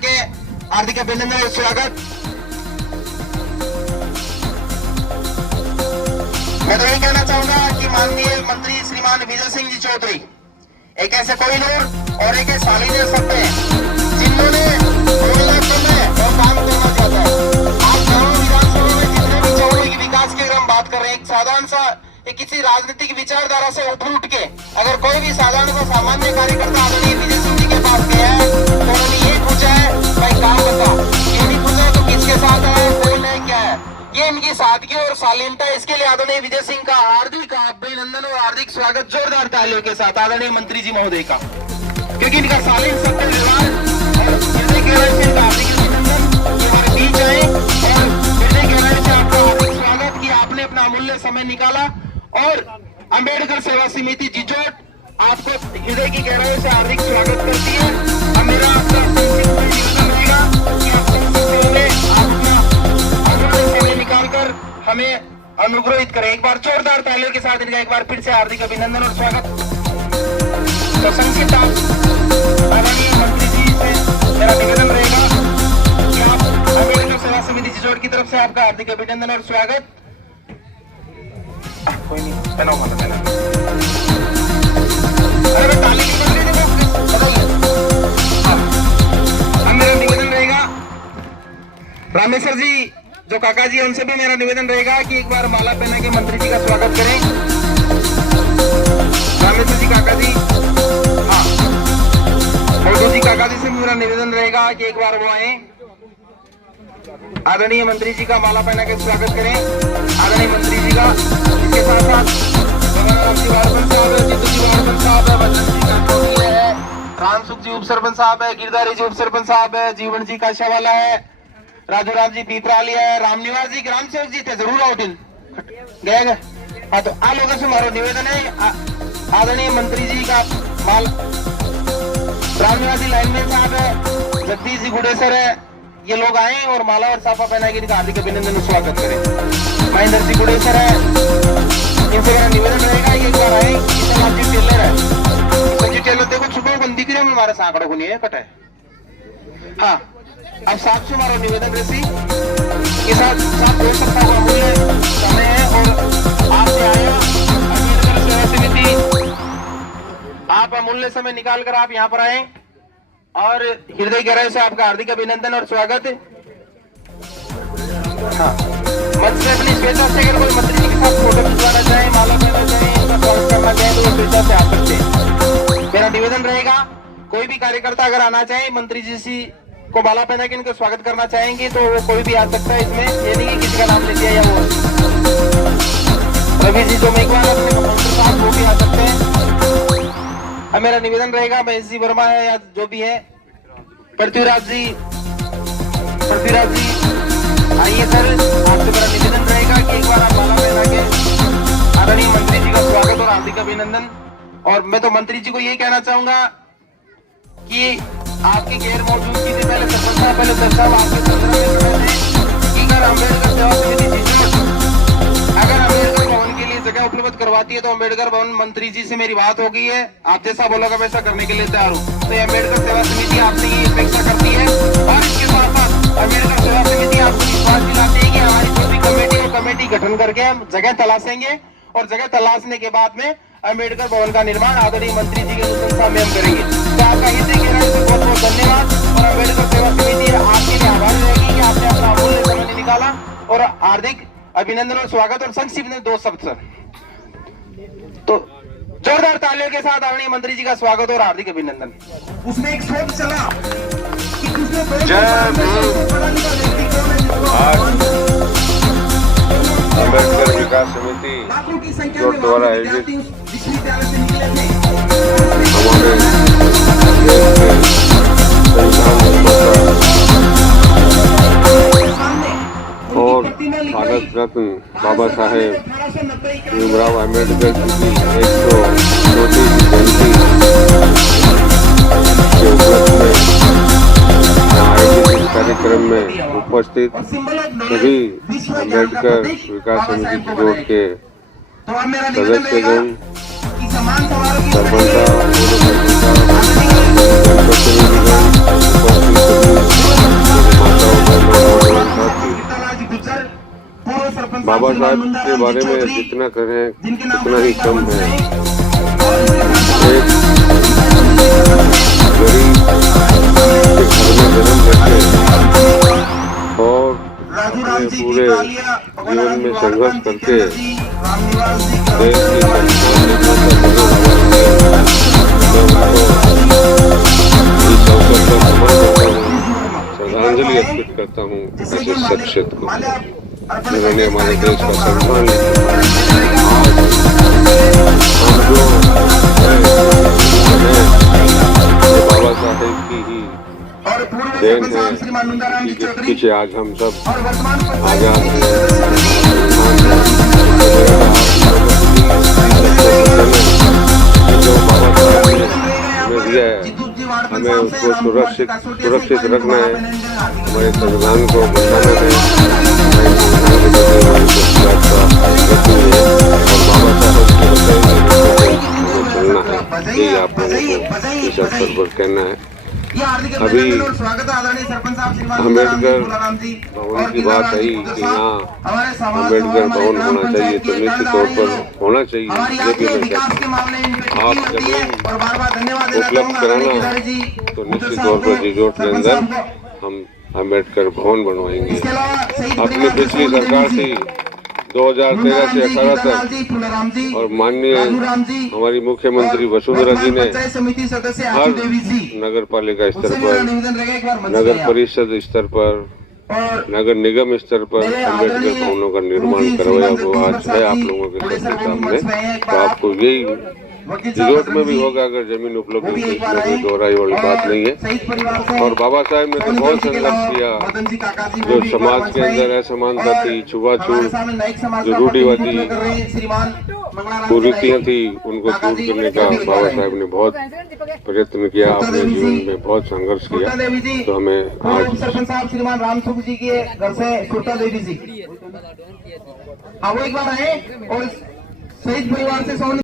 के हार्दिक अभिनंदन और स्वागत। मैं तो यही कहना चाहूंगा कि माननीय मंत्री श्रीमान विजय सिंह जी चौधरी एक ऐसे कोहिनूर और एक शालीन सत्य हैं जिन्होंने और काम करना चाहता है। आज गाँव विधानसभा में जितने भी चौड़ों की विकास की अगर हम बात कर रहे हैं, एक साधारण सा किसी राजनीतिक विचारधारा से उठ के अगर कोई भी साधारण सा सामान्य कार्यकर्ता आदरणीय विजय सिंह जी के पास गया है तो उन्होंने ये पूछा है भाई काम बता, ये नहीं पूछा है तो किसके साथ है, कौन है, क्या है। ये इनकी सादगी और शालीनता, इसके लिए आदरणीय विजय सिंह का हार्दिक अभिनंदन और हार्दिक स्वागत जोरदार तालियों के साथ आदरणीय मंत्री जी महोदय का, क्योंकि इनका शालीन सत्य व्यवहार और हृदय गहराई से इनका हार्दिक अभिनंदन हमारे बीच आए और हृदय गहराई से आपका हार्दिक स्वागत कि आपने अपना अमूल्य समय निकाला और अंबेडकर सेवा समिति जिजोट आपको हृदय की गहराई से हार्दिक स्वागत करती है। अब मेरा आपका निवेदन रहेगा कि आप अपना समय निकालकर हमें अनुग्रहित करें। एक बार जोरदार तालियों के साथ इनका एक बार फिर से हार्दिक अभिनंदन और स्वागत। तो संक्षिप्त आदरणीय मंत्री जी से मेरा निवेदन रहेगा कि आप अंबेडकर सेवा समिति जिजोट की तरफ से आपका हार्दिक अभिनंदन और स्वागत। कोई नहीं, पहला अरे ताली बताइए। अब मेरा निवेदन रहेगा रामेश्वर जी जो काका जी, उनसे भी मेरा निवेदन रहेगा कि एक बार माला पहना के मंत्री जी का स्वागत करें। रामेश्वर जी काका जी, हाँ मोटू जी काका जी से मेरा निवेदन रहेगा कि एक बार वो आए, आदरणीय मंत्री जी का माला पहना के स्वागत करें। आदरणीय मंत्री जी का इसके साथ साथ राम सुख जी उप सरपंच साहब है, गिरधारी जी उप सरपंच साहब है, जीवन जी काशावाला है, राजू राम जी पीपराली है, रामनिवास जी ग्राम सेवक जी थे, जरूर आउट इन गए। हाँ तो आ लोगों से हमारा निवेदन है आदरणीय मंत्री जी का माल रामनिवास जी लाइनमैन साहब है, जगदीश जी गुडेसर है, ये लोग आए और माला और साफा पहना के इनका हार्दिक अभिनंदन और स्वागत करें। महेंद्र जी गुडेसर है, इनसे मेरा निवेदन रहेगा कि एक बार आए। संजीव टेलर है, संजीव टेलर देखो छुपो बंदी के हमारे सांकड़ों को नहीं है कटा है। हाँ अब साहब से हमारा निवेदन रही के साथ साथ हो सकता हुआ अमूल्य समय है और आपसे आया अंबेडकर सेवा समिति, आप अमूल्य समय निकाल कर आप यहाँ पर आए और हृदय गहराई से आपका हार्दिक अभिनंदन और स्वागत। हाँ मंच से अपनी स्वेच्छा से अगर कोई मंत्री जी के साथ फोटो खिंचवाना चाहे, माला पहनना चाहे, उनका स्वागत करना चाहे तो वो स्वेच्छा से आ सकते हैं। मेरा निवेदन रहेगा कोई भी कार्यकर्ता अगर आना चाहे, मंत्री जी को माला पहना के इनको स्वागत करना चाहेंगे तो वो कोई भी आ सकता है। इसमें ये नहीं कि किसी का नाम ले दिया या वो रवि जी जो मेघवाल अपने कमांडर साहब वो भी आ सकते हैं। अब मेरा निवेदन रहेगा महेश जी वर्मा है या जो भी है, पृथ्वीराज जी आइए सर, आपसे मेरा निवेदन रहेगा कि एक बार आप माला पहना के आदरणीय मंत्री जी का स्वागत और हार्दिक अभिनंदन। और मैं तो मंत्री जी को यही कहना चाहूंगा कि आपकी गैर मौजूदगी से पहले सरपंच साहब पहले चर्चा आपके कि अगर अम्बेडकर सेवा समिति अगर अम्बेडकर भवन के लिए जगह उपलब्ध करवाती है तो अम्बेडकर भवन मंत्री जी से मेरी बात हो गई है, आप जैसा बोलोगे वैसा करने के लिए तैयार हूँ। तो अम्बेडकर सेवा समिति आपसे ये अपेक्षा करती है और इसके साथ साथ अम्बेडकर सेवा समिति आपको विश्वास दिलाती है कि हमारी जो भी कमेटी और कमेटी गठन करके हम जगह तलाशेंगे और जगह तलाशने के बाद में अम्बेडकर भवन का निर्माण आदरणीय मंत्री जी के अनुशंसा में हम करेंगे। तो आपका हृदय गहराई से बहुत बहुत धन्यवाद और अम्बेडकर सेवा समिति आपके लिए आभारी रहेगी कि आपने अपना अमूल्य समय निकाला और हार्दिक अभिनंदन और स्वागत। और संक्षिप्त में 2 शब्द सर, तो जोरदार तालियों के साथ आदरणीय मंत्री जी का स्वागत और हार्दिक अभिनंदन। उसमें एक शोध चला अम्बेडकर विकास समिति जो द्वारा आयोजित हमारे और भारत रत्न बाबा साहेब भीमराव अम्बेडकर जी की 134वीं जयंती के उपलक्ष्य में आयोजित कार्यक्रम में उपस्थित सभी अम्बेडकर विकास समिति बोर्ड के सदस्यगण, सरपंच, बाबा साहब के बारे में जितना करें उतना ही कम है। एक गरीब के घर में जन्म लेके और अपने पूरे जीवन में संघर्ष करके देश की श्रद्धांजलि अर्पित करता हूँ ऐसे शख्सियत को जिन्होंने हमारे देश का सम्मान लिया। बाबा साहेब की ही देन है कि पीछे आज हम सब आजाद हैं। जो बाबा साहब ने हमें दिया है हमें उसको सुरक्षित रखना है। हमारे संविधान को बचाना है और बाबा साहब के चलना है। यही आप लोगों को इस अवसर पर कहना है। अभी अम्बेडकर भवन की बात आई कि यहाँ अम्बेडकर भवन होना चाहिए, तो निश्चित तौर पर होना चाहिए। लेकिन आप जमीन उपलब्ध कराना तो निश्चित तौर पर रिजोर्ट के अंदर हम अम्बेडकर भवन बनवाएंगे। अपनी पिछली सरकार थी 2013 से 18 तक और माननीय हमारी मुख्यमंत्री वसुंधरा जी ने हर नगर पालिका स्तर पर, नगर परिषद स्तर पर, नगर निगम स्तर पर अम्बेडकर भवनों का निर्माण करवाया। वो आज है आप लोगों के सामने। तो आपको यही रिजोर्ट में भी होगा अगर जमीन उपलब्ध होगी, इसमें कोई दोहराई वाली बात नहीं है। और बाबा साहब ने तो बहुत संघर्ष किया। जो समाज के अंदर असमानता थी, छुआछूत, जो रूढ़िवादी कुरीतियां थी, उनको दूर करने का बाबा साहब ने बहुत प्रयत्न किया। अपने जीवन में बहुत संघर्ष किया। तो हमें आज श्रीमान राम सुख जी के घर से छोटा देवी जी वो एक बार आए और शहीद परिवार से